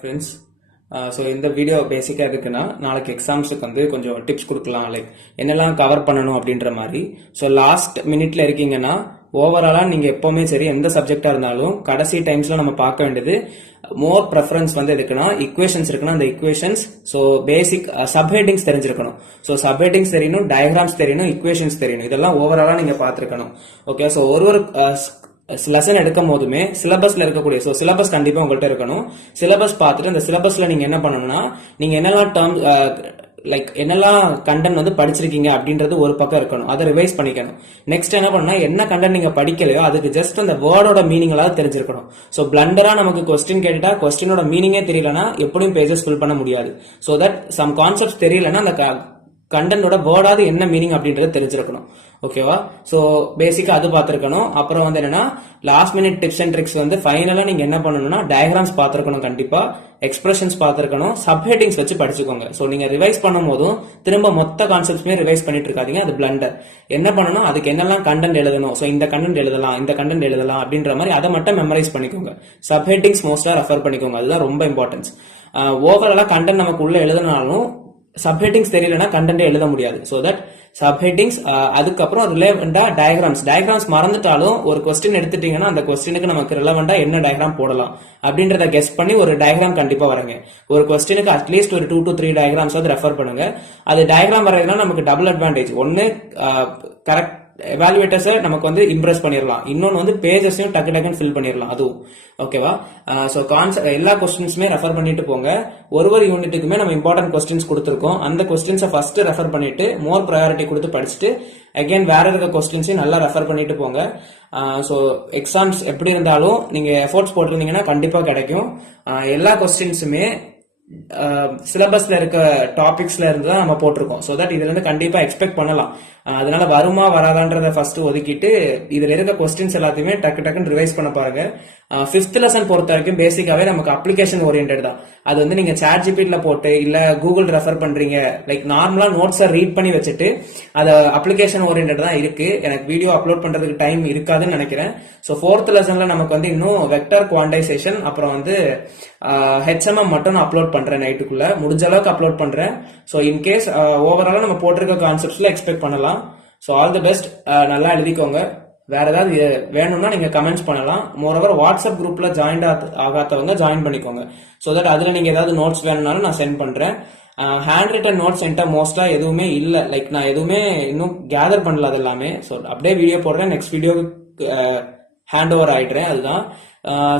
Friends, so இந்த video பேசிக்காக இருக்குன்னா நாளைக்கு எக்ஸாம்ஸுக்கு வந்து கொஞ்சம் டிப்ஸ் கொடுக்கலாம், லைக் என்னெல்லாம் கவர் பண்ணணும் அப்படின்ற மாதிரி. ஸோ லாஸ்ட் மினிட்ல இருக்கீங்கன்னா ஓவராலாக நீங்கள் எப்போவுமே சரி எந்த சப்ஜெக்டாக இருந்தாலும் கடைசி டைம்ஸில் நம்ம பார்க்க வேண்டியது மோர் ப்ரெஃபரன்ஸ் வந்து எதுக்குன்னா ஈக்குவேஷன்ஸ் இருக்குன்னா அந்த ஈக்குவேஷன்ஸ், ஸோ பேசிக் சப்ஹெட்டிங்ஸ் தெரிஞ்சிருக்கணும். ஸோ சப்ஹெட்டிங்ஸ் தெரியணும், டயக்ராம்ஸ் தெரியணும், ஈக்குவேஷன்ஸ் தெரியணும். இதெல்லாம் ஓவராலாக நீங்கள் பார்த்துருக்கணும். ஓகே, ஸோ ஒரு லெசன் எடுக்கும் போதுமே சிலபஸ்ல இருக்கக்கூடிய சிலபஸ் கண்டிப்பா உங்கள்கிட்ட இருக்கணும். சிலபஸ் பார்த்துட்டு அந்த சிலபஸ்ல நீங்க என்ன பண்ணணும்னா நீங்க என்னெல்லாம் டேர்ம் லைக் என்னெல்லாம் கண்டென்ட் வந்து படிச்சிருக்கீங்க அப்படின்றது ஒரு பக்கம் இருக்கணும், அதை ரிவைஸ் பண்ணிக்கணும். நெக்ஸ்ட் என்ன பண்ணா என்ன கண்டென்ட் நீங்க படிக்கலையோ அதுக்கு ஜஸ்ட் அந்த வேர்டோட மீனிங்காவது தெரிஞ்சிருக்கணும். ஸோ பிளண்டரா நமக்கு கொஸ்டின் கேட்டுட்டா கொஸ்டினோட மீனிங்கே தெரியலனா எப்படியும் பேஜஸ் ஃபில் பண்ண முடியாது. ஸோ தட் சம் கான்செப்ட்ஸ் தெரியலன்னா அந்த கண்டென்ட்டோட வேர்டாவது என்ன மீனிங் அப்படின்றது தெரிஞ்சிருக்கணும். ஓகேவா? ஸோ பேசிக்கா அது பார்த்துருக்கணும். அப்புறம் வந்து என்னன்னா last minute tips and tricks வந்து ஃபைனலா நீங்க என்ன பண்ணணும்னா டயக்ராம்ஸ் பார்த்துருக்கணும், கண்டிப்பா எக்ஸ்பிரஷன்ஸ் பார்த்துருக்கணும், சப்ஹெட்டிங்ஸ் வச்சு படிச்சுக்கோங்க. ஸோ நீங்க ரிவைஸ் பண்ணும் போதும் திரும்ப மொத்த கான்செப்ட்ஸுமே ரிவைஸ் பண்ணிட்டு இருக்காதீங்க, அது பிளண்டர். என்ன பண்ணணும், அதுக்கு என்னெல்லாம் கண்டென்ட் எழுதணும், ஸோ இந்த கண்டென்ட் எழுதலாம், இந்த கண்டென்ட் எழுதலாம் அப்படின்ற மாதிரி அதை மட்டும் மெமரைஸ் பண்ணிக்கோங்க. சப்ஹெட்டிங்ஸ் மோஸ்டா ரெஃபர் பண்ணிக்கோங்க, அதுதான் ரொம்ப இம்பார்ட்டன்ஸ். ஓவராலா கண்டென்ட் நமக்கு உள்ள எழுதினாலும் சப்ஹெட்டிங்ஸ் தெரியலனா கண்டென்ட் எழுத முடியாது. ஸோ தட் சப்ஹெட்டிங்ஸ், அதுக்கப்புறம் ரிலேவெண்டா டயக்ராம்ஸ் மறந்துட்டாலும் ஒரு கொஸ்டின் எடுத்துட்டீங்கன்னா அந்த கொஸ்டினுக்கு நமக்கு ரிலவெண்டா என்ன டயக்ராம் போடலாம் அப்படின்றத கெஸ் பண்ணி ஒரு டயக்ராம் கண்டிப்பா வரங்க. ஒரு கொஸ்டினுக்கு அட்லீஸ்ட் ஒரு 2 to 3 டயக்ராம்ஸ் வந்து ரெஃபர் பண்ணுங்க. அது டயக்ராம் வரையதுனா நமக்கு டபுள் அட்வான்டேஜ். ஒன்னு கரெக்ட் எவாலுவேட்டர்ஸை நமக்கு வந்து இம்ப்ரெஸ் பண்ணிடலாம், இன்னொன்று வந்து பேஜஸையும் டக்கு டக்குன்னு ஃபில் பண்ணிடலாம் அதுவும். ஓகேவா? ஸோ எல்லா கொஸ்டின்ஸுமே ரெஃபர் பண்ணிட்டு போங்க. ஒரு யூனிட்டுக்குமே நம்ம இம்பார்ட்டன்ட் கொஸ்டின்ஸ் கொடுத்துருக்கோம். அந்த கொஸ்டின்ஸை ஃபர்ஸ்ட் ரெஃபர் பண்ணிட்டு மோர் ப்ரையாரிட்டி கொடுத்து படிச்சுட்டு அகைன் வேற இருக்க கொஸ்டின்ஸையும் நல்லா ரெஃபர் பண்ணிட்டு போங்க. ஸோ எக்ஸாம்ஸ் எப்படி இருந்தாலும் நீங்க எஃபோர்ட்ஸ் போட்டிருந்தீங்கன்னா கண்டிப்பா கிடைக்கும். எல்லா கொஸ்டின்ஸுமே சிலபஸ்ல இருக்க டாபிக்ஸ்ல இருந்து தான் நம்ம போட்டிருக்கோம். ஸோ தட் இதுல இருந்து கண்டிப்பா எக்ஸ்பெக்ட் பண்ணலாம். அதனால வருமா வராதான்றத ஃபர்ஸ்ட் ஒதுக்கிட்டு இதுல இருக்க கொஸ்டின்ஸ் எல்லாத்தையுமே டக்கு டக்குன்னு ரிவைஸ் பண்ண பாருங்க. 5th லெசன் பொறுத்த வரைக்கும் பேசிக்காவே நமக்கு அப்ளிகேஷன் ஓரியன்டட் தான். அது வந்து நீங்க சாட் ஜிபிடில போட்டு இல்ல கூகுள் ரெஃபர் பண்றீங்க, லைக் நார்மலா நோட்ஸை ரீட் பண்ணி வச்சுட்டு அது அப்ளிகேஷன் ஓரியன்டட் தான் இருக்கு. எனக்கு வீடியோ அப்லோட் பண்றதுக்கு டைம் இருக்காதுன்னு நினைக்கிறேன். ஸோ 4th லெசன்ல நமக்கு வந்து இன்னும் வெக்டர் குவான்டைசேஷன் அப்புறம் வந்து HMM மட்டும் நான் அப்லோட் பண்றேன், நைட்டுக்குள்ள முடிஞ்ச அளவுக்கு அப்லோட் பண்றேன். ஸோ இன்கேஸ் ஓவராலா நம்ம போட்டிருக்க கான்செப்ட்ஸ்ல எக்ஸ்பெக்ட் பண்ணலாம். ஸோ ஆல் தி பெஸ்ட், நல்லா எழுதிக்கோங்க. வேற ஏதாவது வேணும்னா நீங்க கமெண்ட்ஸ் பண்ணலாம். மோரோவர் வாட்ஸ்அப் குரூப்ல ஜாயின் ஆகாதவங்க ஜாயின் பண்ணிக்கோங்க. ஸோ தட் அதுல நீங்க ஏதாவது நோட்ஸ் வேணும்னாலும் நான் சென்ட் பண்றேன். ஹேண்ட் ரிட்டன் நோட்ஸ் என்கிட்ட மோஸ்டா எதுவுமே இல்லை, லைக் நான் எதுவுமே இன்னும் கேதர் பண்ணல அது எல்லாமே. ஸோ அப்படியே வீடியோ போடுறேன், நெக்ஸ்ட் வீடியோக்கு ஹேண்ட் ஓவர் ஆயிடுறேன், அதுதான்.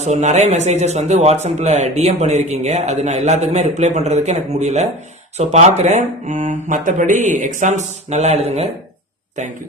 ஸோ நிறைய மெசேஜஸ் வந்து வாட்ஸ்அப்ல டிஎம் பண்ணிருக்கீங்க, அது நான் எல்லாத்துக்குமே ரிப்ளை பண்றதுக்கு எனக்கு முடியல. ஸோ பாக்குறேன். மற்றபடி எக்ஸாம்ஸ் நல்லா எழுதுங்க. தேங்க்யூ.